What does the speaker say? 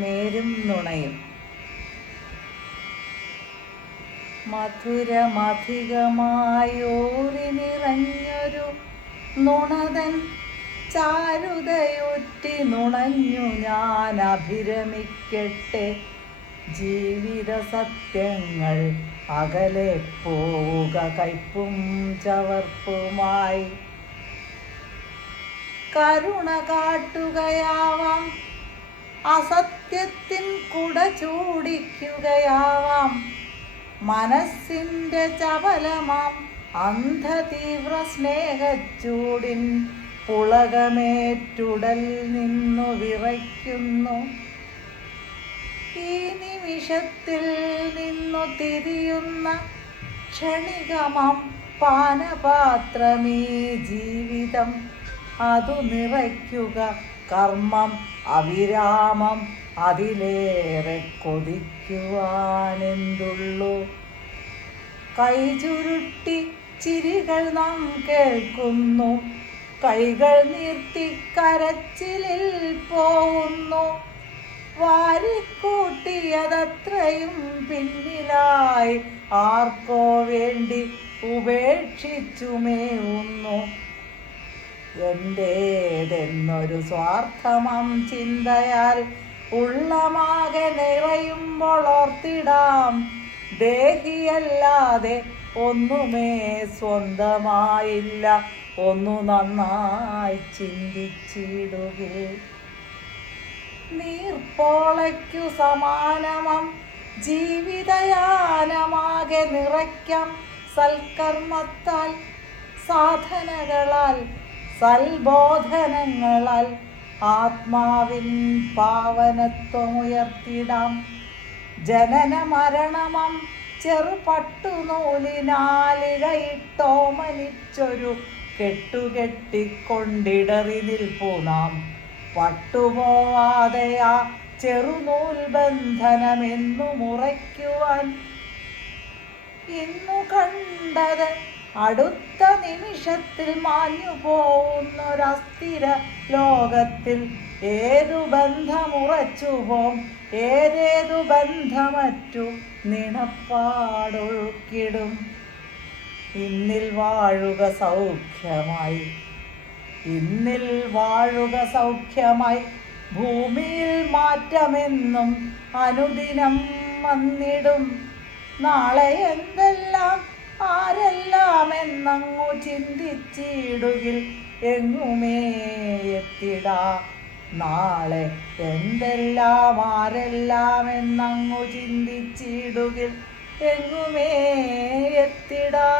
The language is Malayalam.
നേരും നുണയും. മധുരമധികമായോറി നിറഞ്ഞൊരു നുണതൻ ചാരുതയൊറ്റി നുണഞ്ഞു ഞാൻ അഭിരമിക്കട്ടെ. ജീവിത സത്യങ്ങൾ അകലെ പോവുക കയ്പും ചവർപ്പുമായി. കരുണ കാട്ടുകയാവാം, അസത്യത്തിൻ കുട ചൂടിക്കുകയാവാം. മനസ്സിൻ്റെ ചപലമാം അന്ധതീവ്ര സ്നേഹച്ചൂടിൻ പുളകമേറ്റുടൽ നിന്നു വിറയ്ക്കുന്നു. ഈ നിമിഷത്തിൽ നിന്നു തിരിയുന്ന ക്ഷണികമാം പാനപാത്രമീ ജീവിതം. അതു നിറയ്ക്കുക കർമ്മം അവിരാമം, അതിലേറെ കൊതിക്കുവാനെന്തുള്ളൂ. കൈചുരുട്ടി ചിരികൾ നാം കേൾക്കുന്നു, കൈകൾ നീർത്തി കരച്ചിലിൽ പോവുന്നു. വാരിക്കൂട്ടിയതത്രയും പിന്നിലായി ആർക്കോ വേണ്ടി ഉപേക്ഷിച്ചുമേവുന്നു. എന്റേതെന്നൊരു സ്വാർത്ഥമാം ചിന്തയാൽ ഉള്ളമാകെ നിറയുമ്പോൾ ഓർത്തിടാം, ദേഹിയല്ലാതെ ഒന്നുമേ സ്വന്തമായില്ല. ഒന്നു നന്നായി ചിന്തിച്ചിടുകേ. നീർപ്പോളയ്ക്കു സമാനമാം ജീവിതയാനമാകെ നിറയ്ക്കാം സൽക്കർമ്മത്താൽ, സാധനകളാൽ, സൽബോധനങ്ങളാൽ. ആത്മാവിൻ പാവനത്വമുയർത്തിടാം. ജനന മരണമാം ചെറുപട്ടുനൂലിനാലിഴയിട്ടോമനിച്ചൊരു കെട്ടുകെട്ടിക്കൊണ്ടിടറി നിൽപ്പു നാം. പട്ടുപോവാതെ ആ ചെറുനൂൽ ബന്ധനമെന്നു മുറയ്ക്കുവാൻ. ഇന്നു കണ്ടത് അടുത്ത നിമിഷത്തിൽ മാഞ്ഞു പോകുന്നൊരസ്ഥിര ലോകത്തിൽ ഏതു ബന്ധമുറച്ചുപോം, ഏതേതു ബന്ധമറ്റു നിണപ്പാടൊഴുക്കിടും. ഇന്നിൽ വാഴുക സൗഖ്യമായി, ഇന്നിൽ വാഴുക സൗഖ്യമായി. ഭൂമിയിൽ മാറ്റമെന്നും അനുദിനം വന്നിടും. നാളെ എന്തെല്ലാം ആരെല്ലാം എന്നങ്ങു ചിന്തിച്ചിടുകിൽ എങ്ങുമേ എത്തിടാ. നാളെ എന്തെല്ലാം ആരെല്ലാം എന്നങ്ങു ചിന്തിച്ചിടുകിൽ എങ്ങുമേ എത്തിടാ.